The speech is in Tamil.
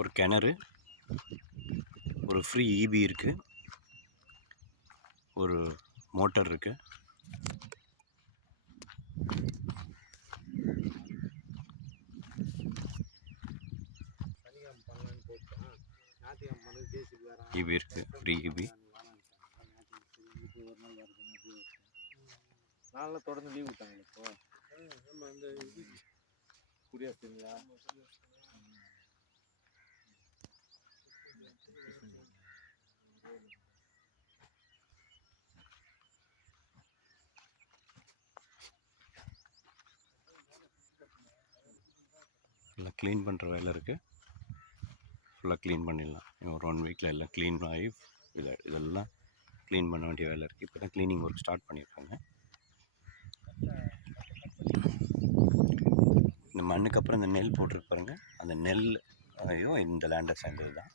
ஒரு கிணறு, ஒரு ஃப்ரீ இபி இருக்குது, ஒரு மோட்டர் இருக்குது. இபி இருக்குது, ஃப்ரீ இபி. நாளில் தொடர்ந்து லீவ் விட்டாங்க. இப்போ நம்ம அந்த இது குடியாசுங்களா எல்லாம் க்ளீன் பண்ணுற வேலை இருக்குது. ஃபுல்லாக க்ளீன் பண்ணிடலாம். ஒரு 1 வீக்கில் எல்லாம் க்ளீன் ஆகி இதெல்லாம் க்ளீன் பண்ண வேண்டிய வேலை இருக்குது. இப்போ தான் க்ளீனிங் ஒர்க் ஸ்டார்ட் பண்ணியிருக்காங்க. இந்த மண்ணுக்கு அப்புறம் இந்த நெல் போட்டிருக்கு பாருங்கள், அந்த நெல் இந்த லேண்டை சேர்ந்தது தான்.